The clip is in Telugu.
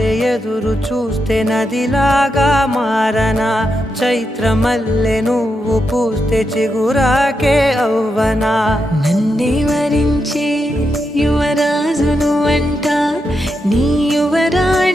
వలె ఎదురు చూస్తే నదిలాగా మారనా చైత్రమల్లె నువ్వు పూస్తే చిగురాకే అవ్వనా నన్నే వరించే యువరాజును అంట నీ యువరాణి